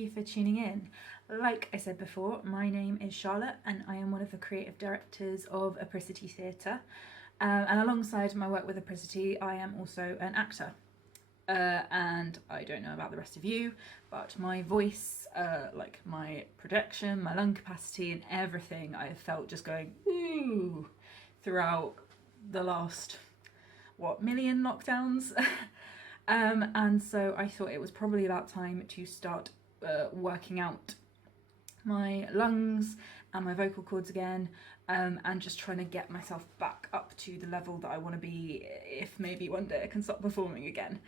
you for tuning in. Like I said before, my name is Charlotte and I am one of the creative directors of Apricity Theatre. And alongside my work with Apricity, I am also an actor. And I don't know about the rest of you, but my voice, like my projection, my lung capacity and everything, I have felt just going ooh throughout the last, million lockdowns? And so I thought it was probably about time to start working out my lungs and my vocal cords again, and just trying to get myself back up to the level that I want to be if maybe one day I can stop performing again.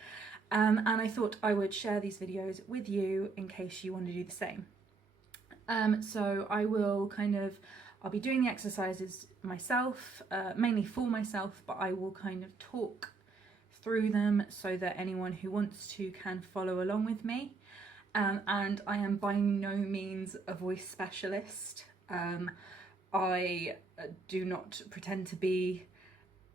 And I thought I would share these videos with you in case you want to do the same. So I will I'll be doing the exercises myself, mainly for myself, but I will kind of talk through them so that anyone who wants to can follow along with me. And I am by no means a voice specialist. I do not pretend to be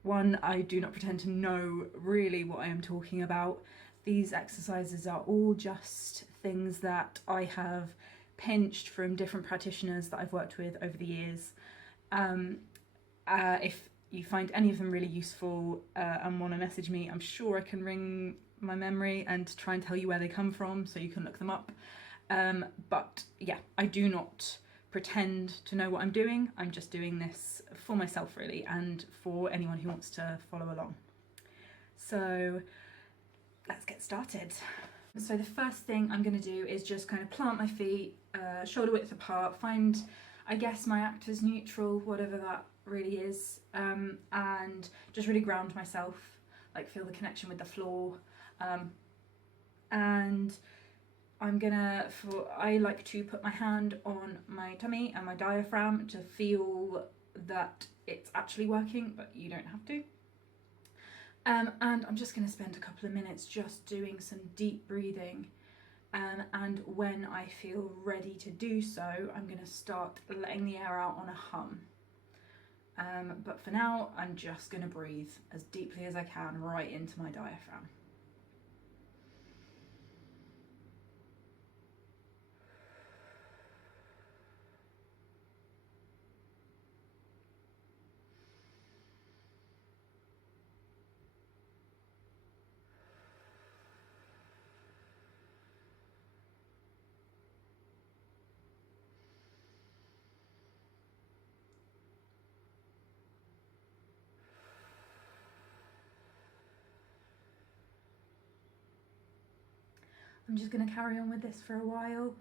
one. I do not pretend to know really what I am talking about. These exercises are all just things that I have pinched from different practitioners that I've worked with over the years. If you find any of them really useful and want to message me, I'm sure I can ring my memory and try and tell you where they come from so you can look them up. But yeah, I do not pretend to know what I'm doing. I'm just doing this for myself really, and for anyone who wants to follow along. So let's get started. So the first thing I'm going to do is just kind of plant my feet shoulder width apart, find, I guess, my actor's neutral, whatever that really is, and just really ground myself, like feel the connection with the floor. And I like to put my hand on my tummy and my diaphragm to feel that it's actually working, but you don't have to. And I'm just going to spend a couple of minutes just doing some deep breathing. And when I feel ready to do so, I'm going to start letting the air out on a hum. But for now, I'm just going to breathe as deeply as I can right into my diaphragm. I'm just going to carry on with this for a while.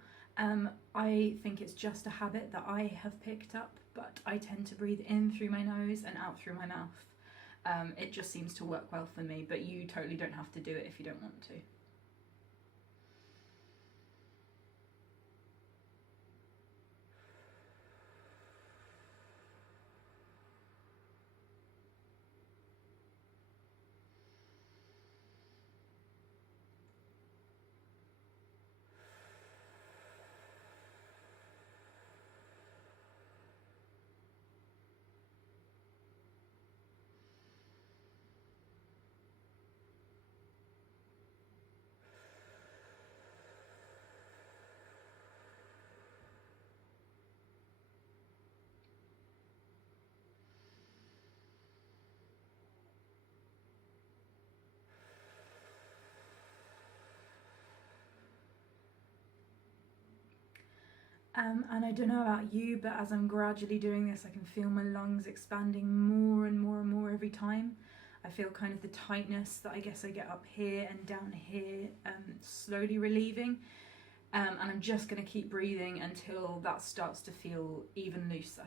I think it's just a habit that I have picked up, but I tend to breathe in through my nose and out through my mouth. It just seems to work well for me, but you totally don't have to do it if you don't want to. And I don't know about you, but as I'm gradually doing this, I can feel my lungs expanding more and more and more every time. I feel kind of the tightness that I guess I get up here and down here slowly relieving. And I'm just going to keep breathing until that starts to feel even looser.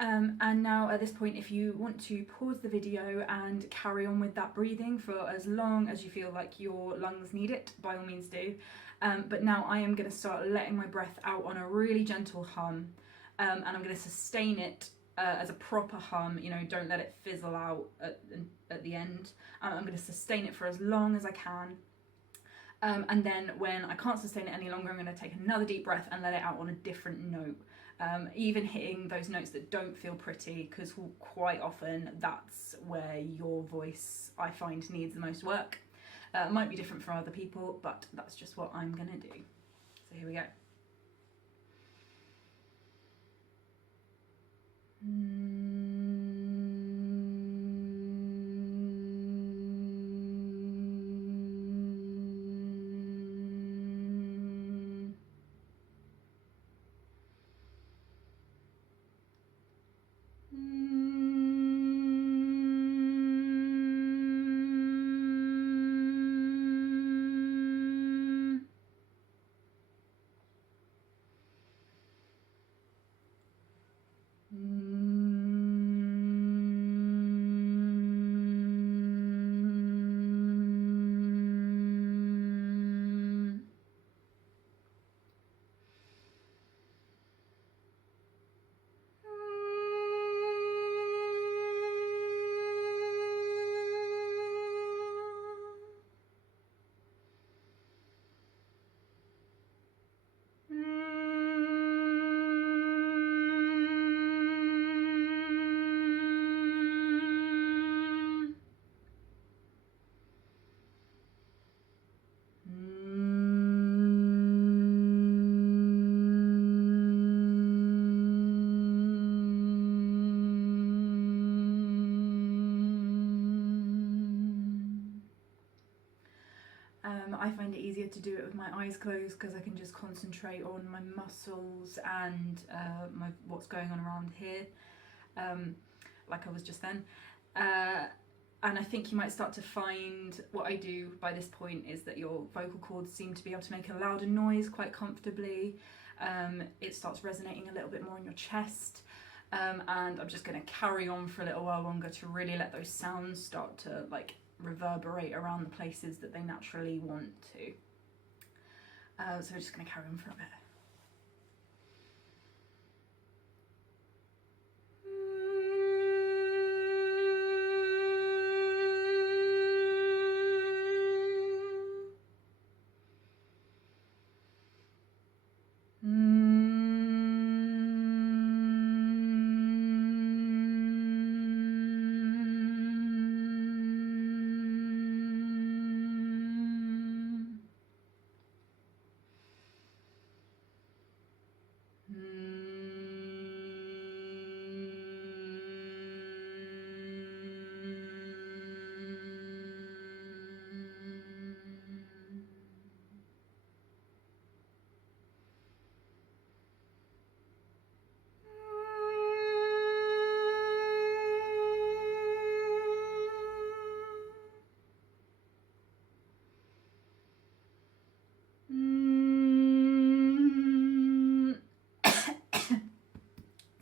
And now at this point, if you want to pause the video and carry on with that breathing for as long as you feel like your lungs need it, by all means do. But now I am going to start letting my breath out on a really gentle hum, and I'm going to sustain it as a proper hum. You know, don't let it fizzle out at the end. I'm going to sustain it for as long as I can. And then when I can't sustain it any longer, I'm going to take another deep breath and let it out on a different note. Even hitting those notes that don't feel pretty, because quite often that's where your voice, I find, needs the most work. It might be different for other people, but that's just what I'm going to do. So here we go. I find it easier to do it with my eyes closed because I can just concentrate on my muscles and what's going on around here, like I was just then. And I think you might start to find what I do by this point is that your vocal cords seem to be able to make a louder noise quite comfortably. It starts resonating a little bit more in your chest. And I'm just going to carry on for a little while longer to really let those sounds start to like reverberate around the places that they naturally want to. So we're just going to carry on for a bit.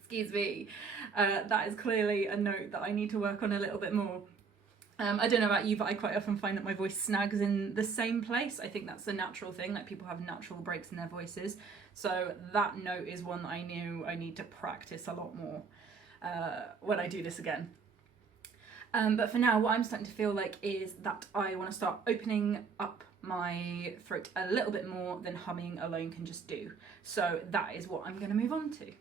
Excuse me, that is clearly a note that I need to work on a little bit more. I don't know about you, but I quite often find that my voice snags in the same place. I think that's a natural thing, like people have natural breaks in their voices. So that note is one that I knew I need to practice a lot more when I do this again. But for now, what I'm starting to feel like is that I want to start opening up my throat a little bit more than humming alone can just do. So that is what I'm going to move on to.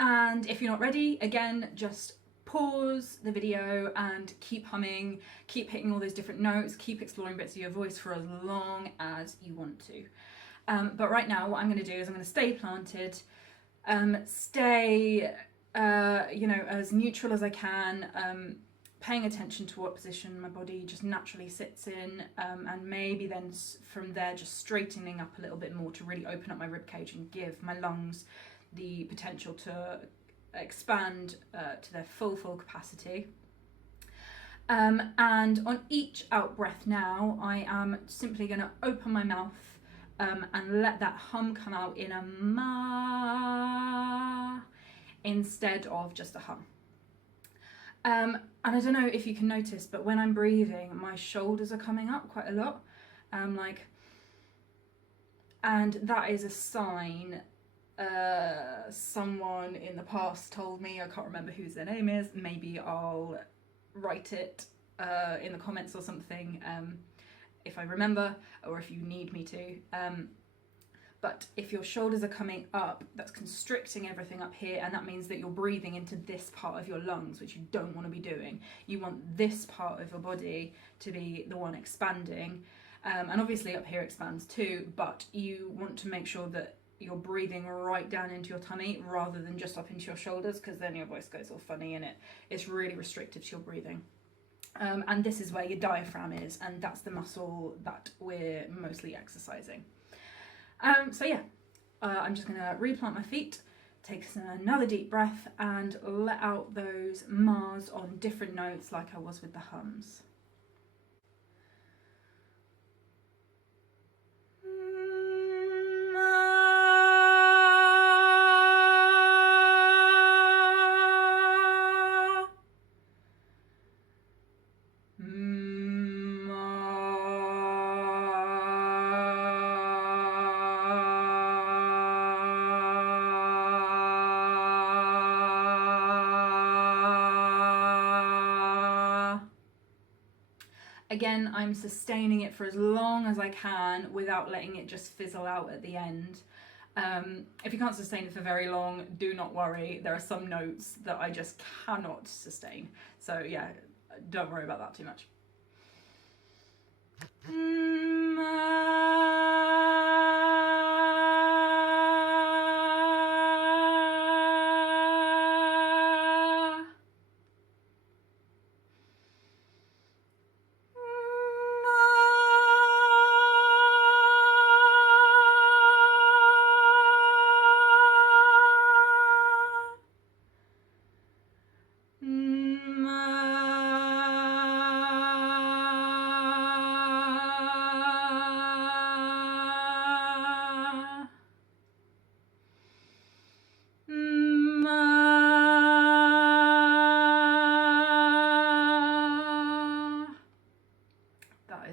And if you're not ready, again, just pause the video and keep humming, keep hitting all those different notes, keep exploring bits of your voice for as long as you want to. But right now, what I'm going to do is I'm going to stay planted, stay, as neutral as I can, paying attention to what position my body just naturally sits in, and maybe then from there just straightening up a little bit more to really open up my ribcage and give my lungs the potential to expand to their full capacity. And on each out breath now, I am simply going to open my mouth and let that hum come out in a ma, instead of just a hum. And I don't know if you can notice, but when I'm breathing, my shoulders are coming up quite a lot. And that is a sign. Someone in the past told me, I can't remember whose their name is, maybe I'll write it in the comments or something if I remember, or if you need me to. But if your shoulders are coming up, that's constricting everything up here, and that means that you're breathing into this part of your lungs, which you don't want to be doing. You want this part of your body to be the one expanding, and obviously up here expands too, but you want to make sure that you're breathing right down into your tummy rather than just up into your shoulders, because then your voice goes all funny and it's really restrictive to your breathing. And this is where your diaphragm is, and that's the muscle that we're mostly exercising. So yeah, I'm just going to replant my feet, take another deep breath, and let out those mahs on different notes like I was with the hums. Again, I'm sustaining it for as long as I can without letting it just fizzle out at the end. If you can't sustain it for very long, do not worry. There are some notes that I just cannot sustain. So yeah, don't worry about that too much.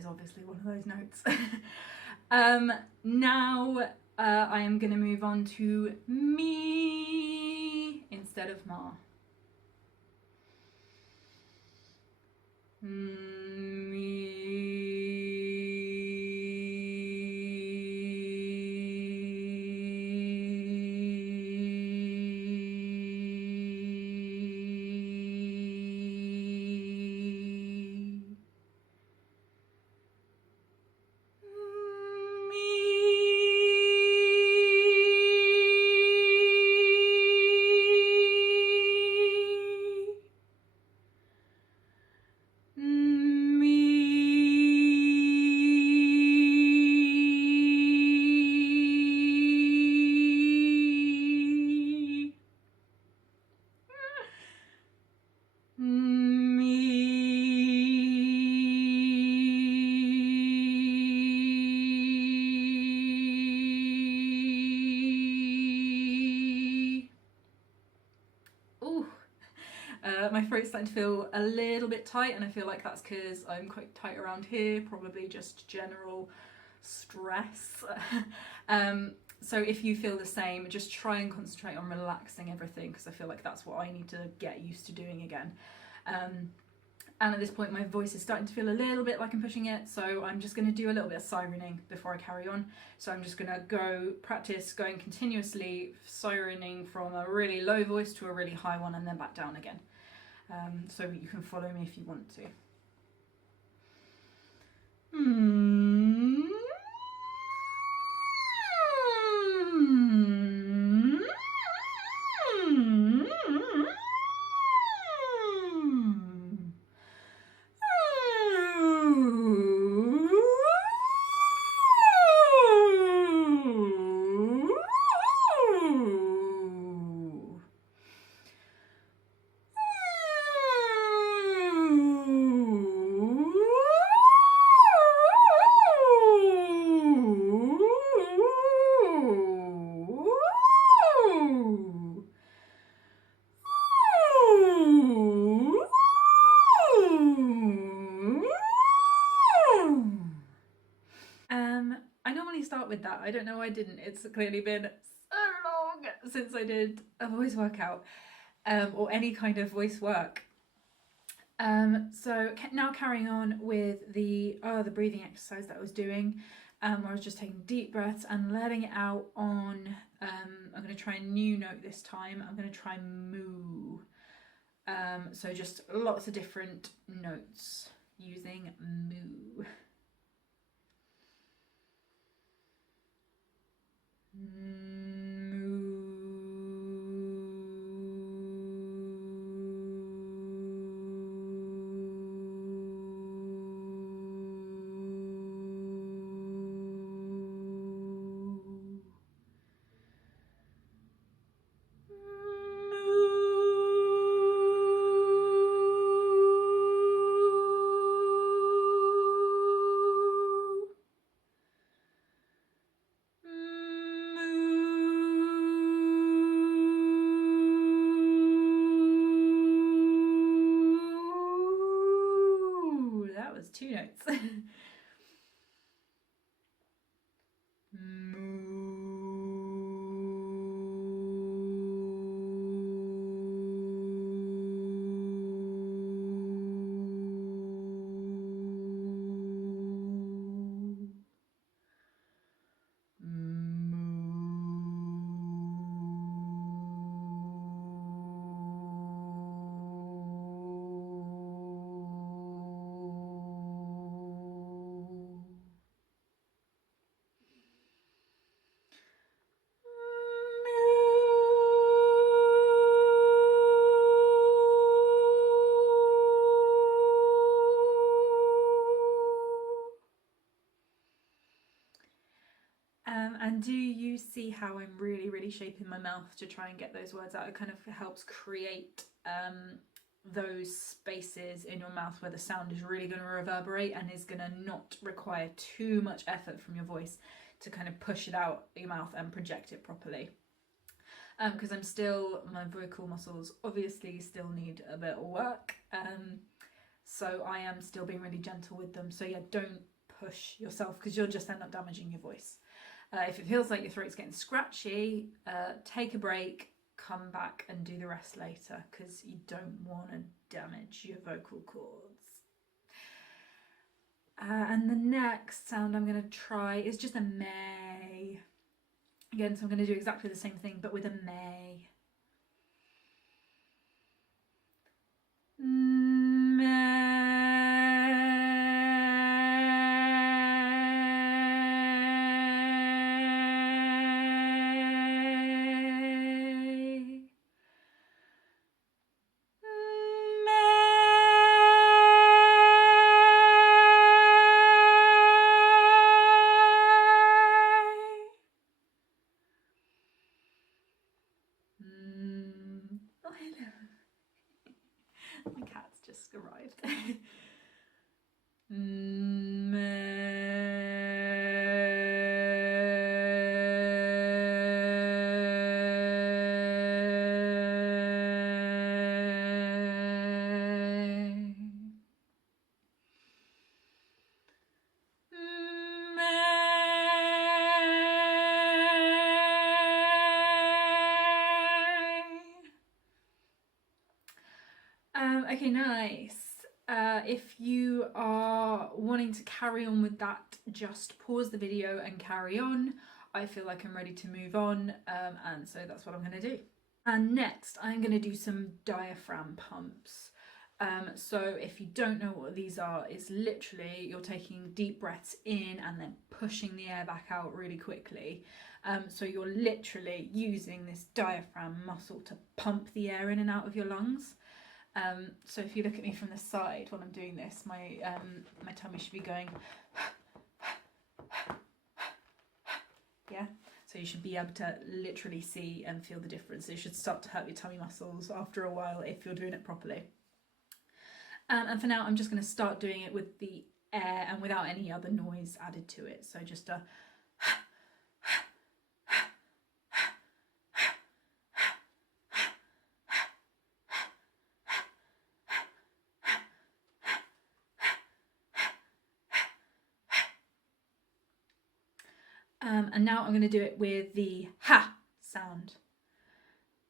Obviously one of those notes. Now I am going to move on to me instead of ma. My throat's starting to feel a little bit tight, and I feel like that's because I'm quite tight around here, probably just general stress. So if you feel the same, just try and concentrate on relaxing everything, because I feel like that's what I need to get used to doing again. And at this point my voice is starting to feel a little bit like I'm pushing it, so I'm just going to do a little bit of sirening before I carry on. So I'm just going to practice going continuously sirening from a really low voice to a really high one, and then back down again. So you can follow me if you want to. I don't know why I didn't. It's clearly been so long since I did a voice workout or any kind of voice work. So now carrying on with the breathing exercise that I was doing, where I was just taking deep breaths and letting it out on, I'm going to try a new note this time. I'm going to try moo. So just lots of different notes using moo. That was 2 notes. And do you see how I'm really shaping my mouth to try and get those words out? It kind of helps create those spaces in your mouth where the sound is really going to reverberate and is going to not require too much effort from your voice to kind of push it out your mouth and project it properly. Because my vocal muscles obviously still need a bit of work. So I am still being really gentle with them. So yeah, don't push yourself because you'll just end up damaging your voice. If it feels like your throat's getting scratchy, take a break, come back and do the rest later because you don't want to damage your vocal cords. And the next sound I'm going to try is just a may. Again, so I'm going to do exactly the same thing but with a may. Oh, hello. My cat's just arrived. Okay, nice. If you are wanting to carry on with that, just pause the video and carry on. I feel like I'm ready to move on, and so that's what I'm going to do. And next, I'm going to do some diaphragm pumps. So if you don't know what these are, it's literally you're taking deep breaths in and then pushing the air back out really quickly. So you're literally using this diaphragm muscle to pump the air in and out of your lungs. So if you look at me from the side while I'm doing this, my tummy should be going yeah, so you should be able to literally see and feel the difference. It should start to hurt your tummy muscles after a while if you're doing it properly. And for now I'm just going to start doing it with the air and without any other noise added to it, so just a And now I'm going to do it with the ha sound.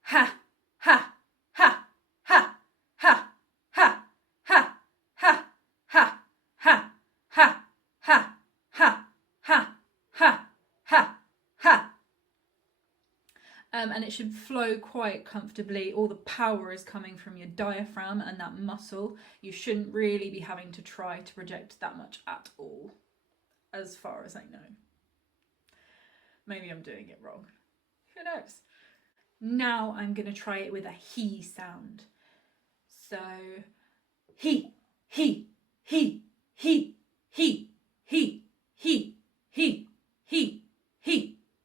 Ha, ha, ha, ha, ha, ha, ha, ha, ha, ha, ha, ha, ha, ha, ha, ha, ha. And it should flow quite comfortably. All the power is coming from your diaphragm and that muscle. You shouldn't really be having to try to project that much at all, as far as I know. Maybe I'm doing it wrong. Who knows? Now I'm going to try it with a he sound. So, he, he, he, he, he, he, he, he, he, he,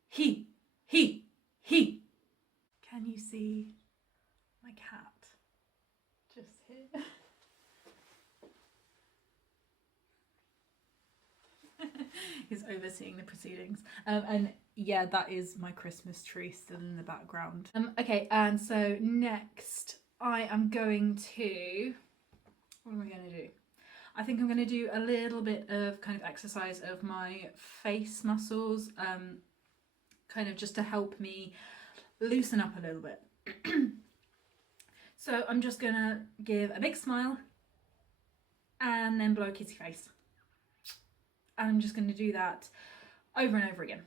he, he, he. Can you see my cat just here? He's overseeing the proceedings. And yeah, that is my Christmas tree still in the background. Okay, and so next I am going to, what am I going to do? I think I'm going to do a little bit of kind of exercise of my face muscles, kind of just to help me loosen up a little bit. So I'm just going to give a big smile and then blow a kissy face. And I'm just going to do that over and over again.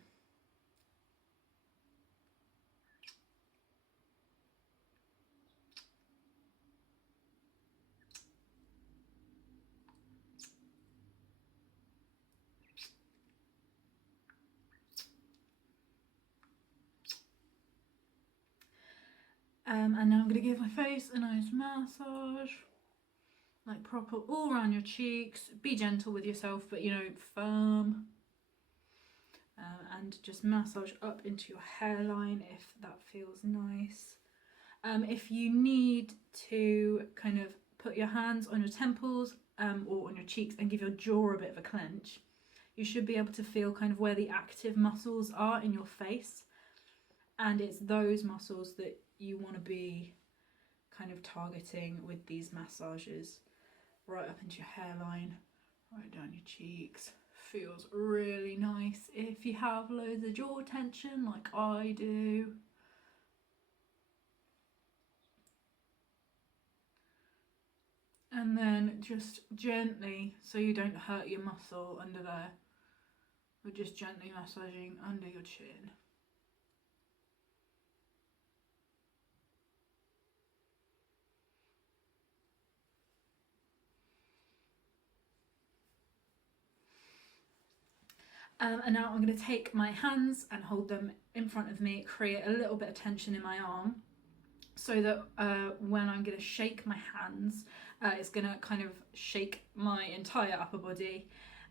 And now I'm going to give my face a nice massage, like proper all around your cheeks. Be gentle with yourself, but you know, firm. And just massage up into your hairline if that feels nice. If you need to kind of put your hands on your temples or on your cheeks and give your jaw a bit of a clench, you should be able to feel kind of where the active muscles are in your face. And it's those muscles that you want to be kind of targeting with these massages. Right up into your hairline, right down your cheeks. Feels really nice if you have loads of jaw tension like I do. And then just gently, so you don't hurt your muscle under there, we're just gently massaging under your chin. And now I'm going to take my hands and hold them in front of me, create a little bit of tension in my arm, so that when I'm going to shake my hands, it's going to kind of shake my entire upper body.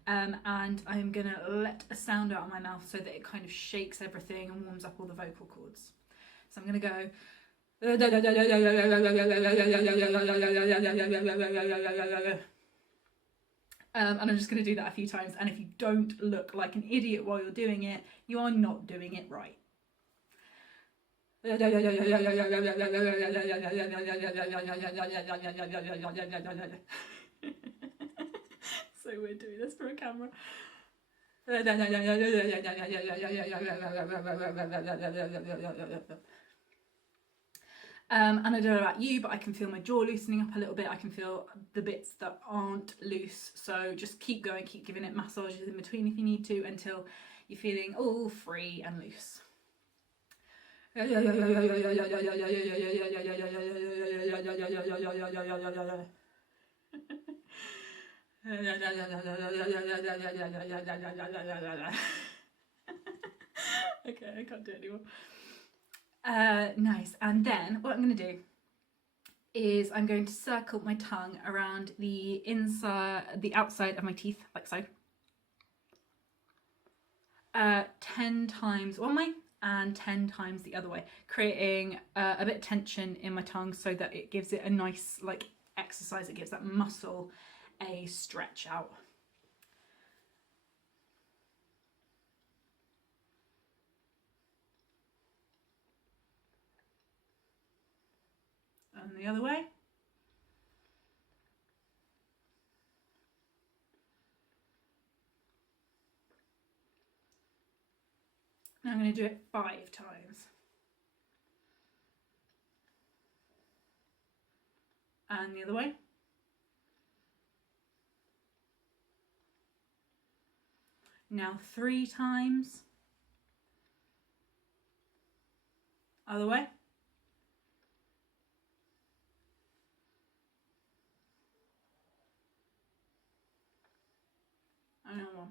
And I'm going to let a sound out of my mouth so that it kind of shakes everything and warms up all the vocal cords. So I'm going to go. And I'm just going to do that a few times. And if you don't look like an idiot while you're doing it, you are not doing it right. So we're doing this for a camera. And I don't know about you, but I can feel my jaw loosening up a little bit. I can feel the bits that aren't loose. So just keep going, keep giving it massages in between if you need to, until you're feeling all free and loose. Okay, I can't do it anymore. Nice. And then what I'm going to do is I'm going to circle my tongue around the outside of my teeth, like so. 10 times one way and 10 times the other way, creating a bit of tension in my tongue so that it gives it a nice like exercise. It gives that muscle a stretch out. And the other way. Now I'm going to do it 5 times. And the other way. Now 3 times. Other way. Another one.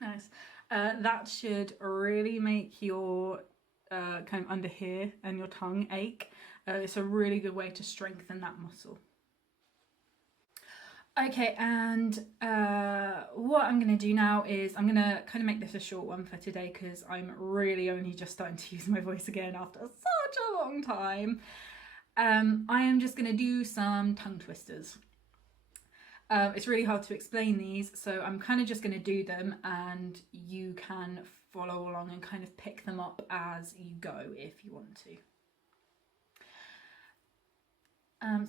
Nice. That should really make your kind of under here and your tongue ache. It's a really good way to strengthen that muscle. Okay, and what I'm going to do now is I'm going to kind of make this a short one for today because I'm really only just starting to use my voice again after such a long time. I am just going to do some tongue twisters. It's really hard to explain these, so I'm kind of just going to do them and you can follow along and kind of pick them up as you go if you want to.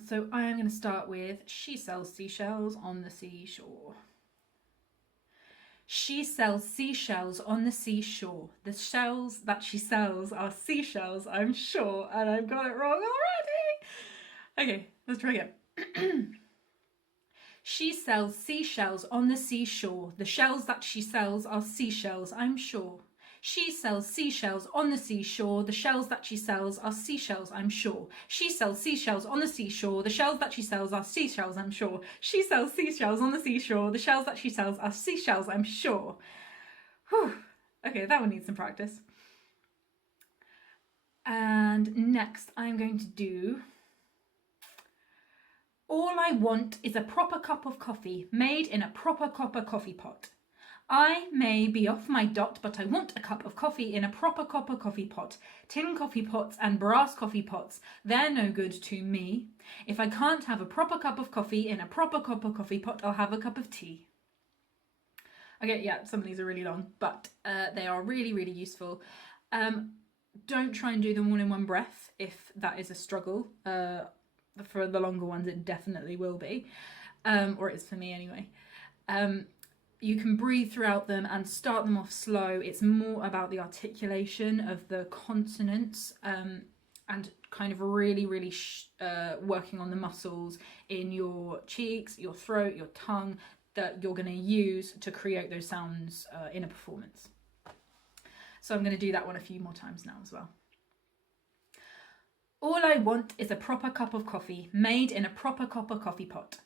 So I am going to start with she sells seashells on the seashore. She sells seashells on the seashore. The shells that she sells are seashells, I'm sure, and I've got it wrong already. Okay, let's try again. She sells seashells on the seashore. The shells that she sells are seashells, I'm sure. She sells seashells on the seashore. The shells that she sells are seashells, I'm sure. She sells seashells on the seashore. The shells that she sells are seashells, I'm sure. She sells seashells on the seashore. The shells that she sells are seashells, I'm sure. Whew. Okay, that one needs some practice. And next I'm going to do... All I want is a proper cup of coffee made in a proper copper coffee pot. I may be off my dot, but I want a cup of coffee in a proper copper coffee pot. Tin coffee pots and brass coffee pots, they're no good to me. If I can't have a proper cup of coffee in a proper copper coffee pot, I'll have a cup of tea. Okay, yeah, some of these are really long, but they are really, really useful. Don't try and do them all in one breath if that is a struggle. For the longer ones, it definitely will be, or it is for me anyway. You can breathe throughout them and start them off slow. It's more about the articulation of the consonants and kind of really, really working on the muscles in your cheeks, your throat, your tongue that you're going to use to create those sounds in a performance. So I'm going to do that one a few more times now as well. All I want is a proper cup of coffee made in a proper copper coffee pot.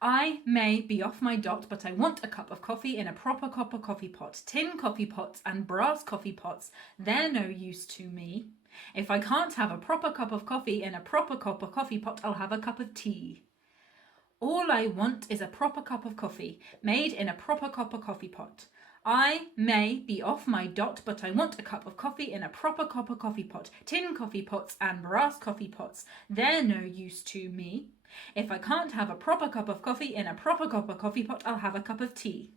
I may be off my dot, but I want a cup of coffee in a proper copper coffee pot. Tin coffee pots and brass coffee pots, they're no use to me. If I can't have a proper cup of coffee in a proper copper coffee pot, I'll have a cup of tea. All I want is a proper cup of coffee made in a proper copper coffee pot. I may be off my dot, but I want a cup of coffee in a proper copper coffee pot. Tin coffee pots and brass coffee pots, they're no use to me. If I can't have a proper cup of coffee in a proper copper coffee pot, I'll have a cup of tea.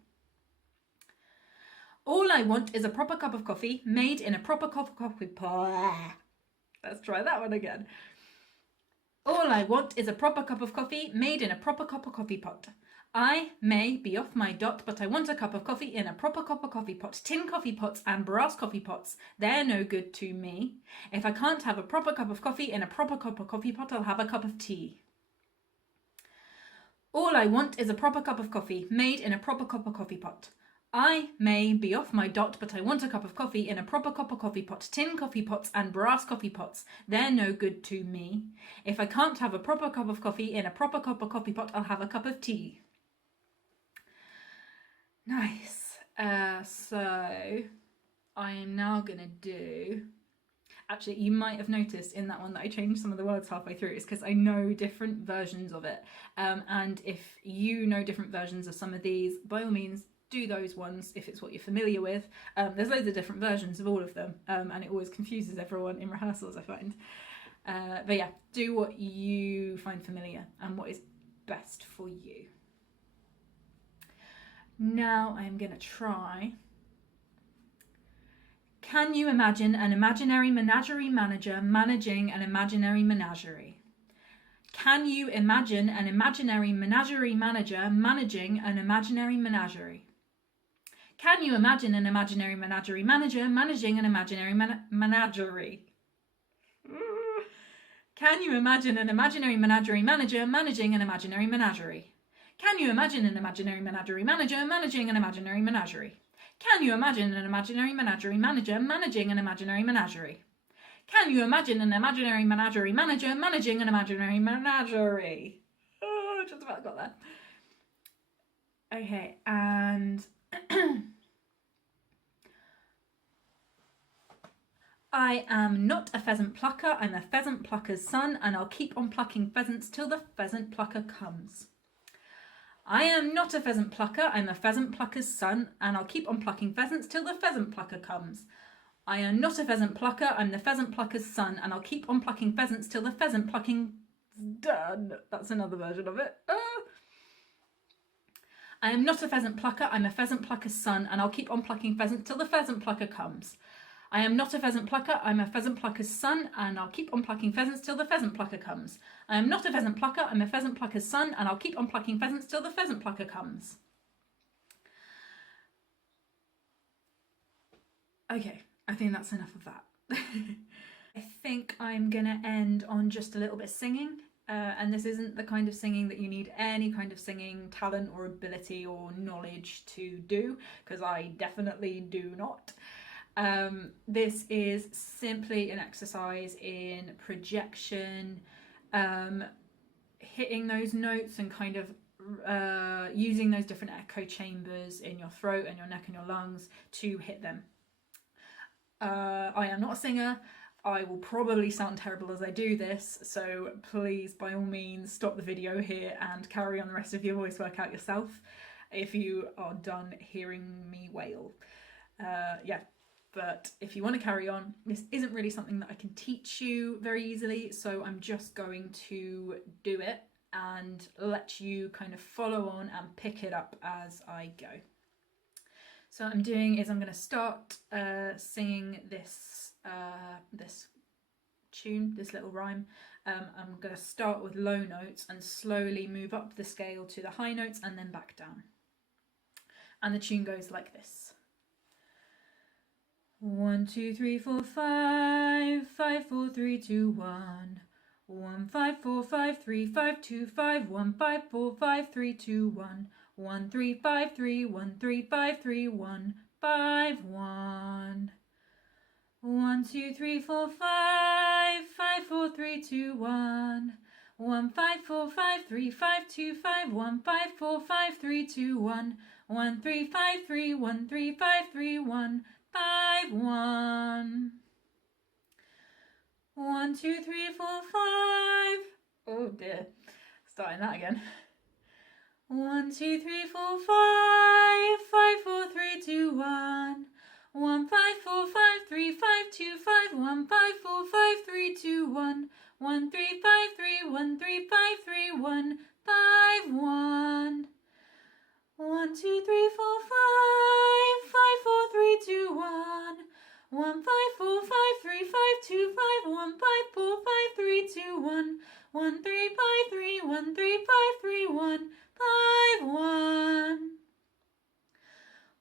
All I want is a proper cup of coffee made in a proper copper coffee pot. Let's try that one again. All I want is a proper cup of coffee made in a proper copper coffee pot. I may be off my dot, but I want a cup of coffee in a proper copper coffee pot. Tin coffee pots and brass coffee pots, they're no good to me. If I can't have a proper cup of coffee in a proper copper coffee pot, I'll have a cup of tea. All I want is a proper cup of coffee made in a proper copper coffee pot. I may be off my dot, but I want a cup of coffee in a proper copper coffee pot. Tin coffee pots and brass coffee pots, they're no good to me. If I can't have a proper cup of coffee in a proper copper coffee pot, I'll have a cup of tea. Nice. So I am now going to do... Actually, you might have noticed in that one that I changed some of the words halfway through. It's because I know different versions of it. And if you know different versions of some of these, by all means, do those ones if it's what you're familiar with. There's loads of different versions of all of them. And it always confuses everyone in rehearsals, I find. But yeah, do what you find familiar and what is best for you. Now I'm going to try... Can you imagine an imaginary menagerie manager managing an imaginary menagerie? Can you imagine an imaginary menagerie manager managing an imaginary menagerie? Can you imagine an imaginary menagerie manager managing an imaginary menagerie? Can you imagine an imaginary menagerie manager managing an imaginary menagerie? Can you imagine an imaginary menagerie manager managing an imaginary menagerie? Can you imagine an imaginary menagerie manager managing an imaginary menagerie? Can you imagine an imaginary menagerie manager managing an imaginary menagerie? Oh, just about got there. Okay, and I am not a pheasant plucker, I'm a pheasant plucker's son, and I'll keep on plucking pheasants till the pheasant plucker comes. I am not a pheasant plucker, I'm a pheasant plucker's son, and I'll keep on plucking pheasants till the pheasant plucker comes. I am not a pheasant plucker, I'm the pheasant plucker's son, and I'll keep on plucking pheasants till the pheasant plucking's done. That's another version of it. I am not a pheasant plucker, I'm a pheasant plucker's son, and I'll keep on plucking pheasants till the pheasant plucker comes. I am not a pheasant plucker, I'm a pheasant plucker's son, and I'll keep on plucking pheasants till the pheasant plucker comes. I am not a pheasant plucker, I'm a pheasant plucker's son, and I'll keep on plucking pheasants till the pheasant plucker comes. Okay, I think that's enough of that. I think I'm gonna end on just a little bit of singing. And this isn't the kind of singing that you need any kind of singing talent or ability or knowledge to do, because I definitely do not. This is simply an exercise in projection, hitting those notes and kind of using those different echo chambers in your throat and your neck and your lungs to hit them. I am not a singer. I will probably sound terrible as I do this, so please, by all means, stop the video here and carry on the rest of your voice workout yourself if you are done hearing me wail. Yeah, but if you want to carry on, this isn't really something that I can teach you very easily, so I'm just going to do it and let you kind of follow on and pick it up as I go. So what I'm doing is I'm going to start singing this tune, this little rhyme. I'm going to start with low notes and slowly move up the scale to the high notes and then back down. And the tune goes like this. 1, 2, 3, 4, 5, 5, 4, 3, 2, 1. 1, 5, 4, 5, 3, 5, 2, 5, 1, 5, 4, 5, 3, 2, 1. 1, 3, 5, 3, 1, 3, 5, 3, 1, 5, 1. 1, 2, 3, 4, 5, 5, 4, 3, 2, 1. 1, 5, 4, 5, 3, 5, 2, 5, 1, 5, 4, 5, 3, 2, 1. 1, 3, 5, 3, 1, 3, 5, 3, 1, 5, 1. 1, 2, 3, 4, 5. Oh dear. Starting that again. 1, 2, 3, 4, 5, 5, 4, 3, 2, 1. 1, 5, 4, 5, 3, 5, 2, 5, 1, 5, 4, 5, 3, 2, 1. 1, 3, 5, 3, 1, 3, 5, 3, 1, 5, 1. 1, 2, 3, 4, 5, 5, 4, 3, 2, 1. 1, 5, 4, 5, 3, 5, 2, 5, 1, 5, 4, 5, 3, 2, 1. 1, 3, 5, 3, 1, 3, 5, 3, 1, 5, 1.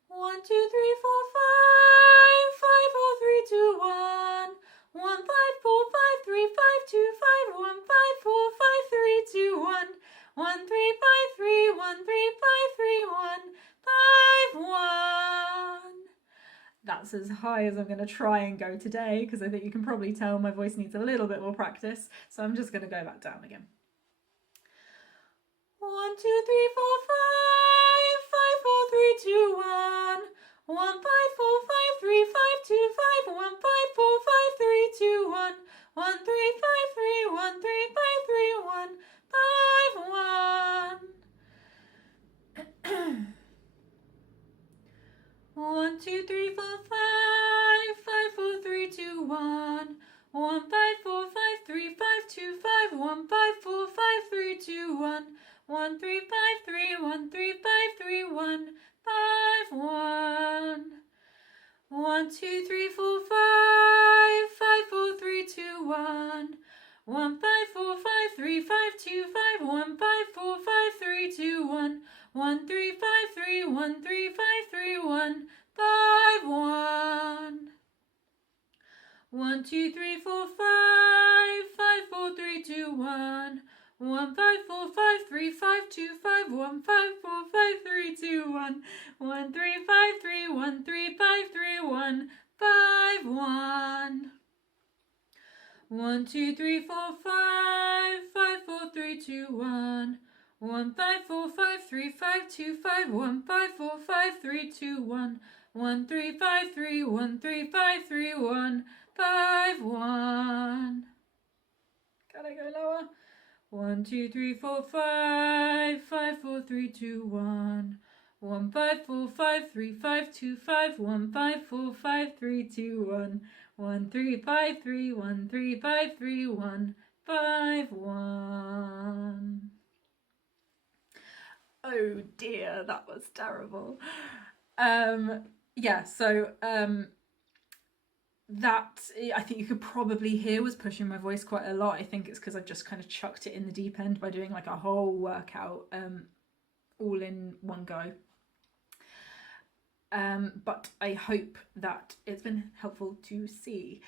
1, 2, 3, 4, 5, 5, 4, 3, 2, 1. 1, 5, 4, 5, 3, 5, 2, 5, 1, 5, 4, 5, 3, 2, 1. 1, 3, 5, 3, 1, 3, 5, 3, 1, 5, 1. That's as high as I'm going to try and go today, because I think you can probably tell my voice needs a little bit more practice, so I'm just going to go back down again. 1, 2, 3, 4, 5, 5, 4, 3, 2, 1. 1, 5, 4, 5, 3, 5, 2, 5, 1, 5, 4, 5, 3, 2, 1. 1, 3, 5, 3, 1, 3, 5, 3, 1, 5, 1. 1, 2, 3, 4, 5, 5, 4, 3, 2, 1. 1, 5, 4, 5, 3, 5, 2, 5, 1, 5, 4, 5, 3, 2, 1. 1, 3, 5, 3, 1, 3, 5, 3, 1, 5, 1. 1, 2, 3, 4, 5, 5, 4, 3, 2, 1. 1, 5, 4, 5, 3, 5, 2, 5, 1, 5, 4, 5, 3, 2, 1. 1, 3, 5, 3, 1, 3, 5, 3, 1, 2, 3, 4, 5, 5, 4, 3, 2, 1. 1, 5, 4, 5, 3, 5, 2, 5, 1, 5, 4, 5, 3, 2, 1. 1, 3, 5, 3, 1, 3, 5, 3, 1, 5, 1. 1, 2, 3, 4, 5, 5, 4, 3, 2, 1. 1, 5, 4, 5, 3, 5, 2, 5, 1, 5, 4, 5, 3, 2, 1. 1, 3, 5, 3, 1, 3, 5, 3, 1, 5, 1. Can I go lower? 1, 2, 3, 4, 5, 5, 4, 3, 2, 1. 1, 5, 4, 5, 3, 5, 2, 5, 1, 5, 4, 5, 3, 2, 1. 1, 3, 5, 3, 1, 3, 5, 3, 1, 5, 1. Oh dear, that was terrible. Yeah, so that I think you could probably hear was pushing my voice quite a lot. I think it's because I've just kind of chucked it in the deep end by doing like a whole workout all in one go. But I hope that it's been helpful to see.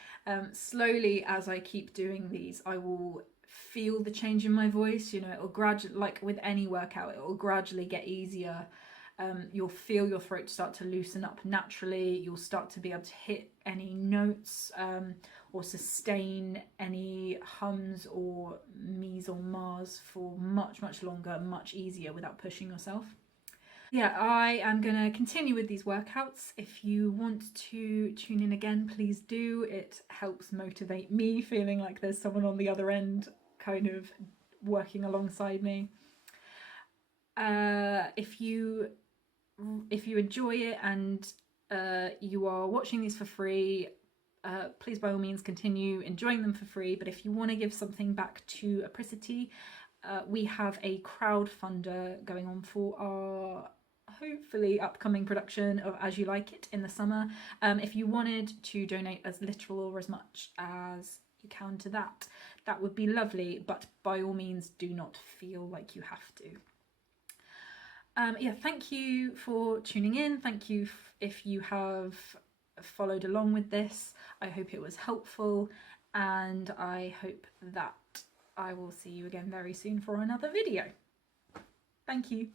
Slowly, as I keep doing these, I will feel the change in my voice. You know, it'll gradually, like with any workout, it will gradually get easier. You'll feel your throat start to loosen up naturally. You'll start to be able to hit any notes or sustain any hums or me's or ma's for much, much longer, much easier without pushing yourself. Yeah, I am going to continue with these workouts. If you want to tune in again, please do. It helps motivate me, feeling like there's someone on the other end kind of working alongside me. If you enjoy it and you are watching these for free, please by all means continue enjoying them for free. But if you want to give something back to Apricity, we have a crowdfunder going on for our hopefully upcoming production of As You Like It in the summer. If you wanted to donate as little or as much as you can to that, that would be lovely, but by all means do not feel like you have to. Yeah, thank you for tuning in. Thank you if you have followed along with this. I hope it was helpful, and I hope that I will see you again very soon for another video. Thank you.